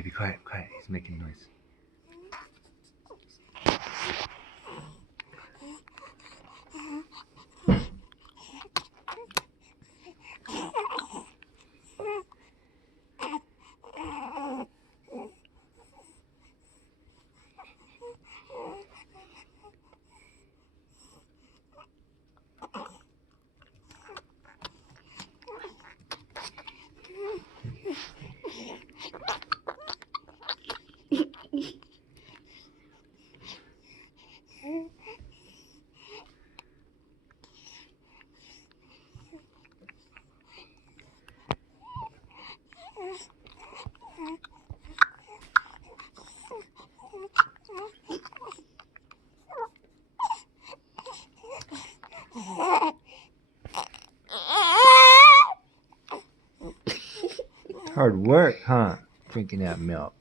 Okay, be quiet, quiet. He's making noise. Hard work, huh? Drinking that milk.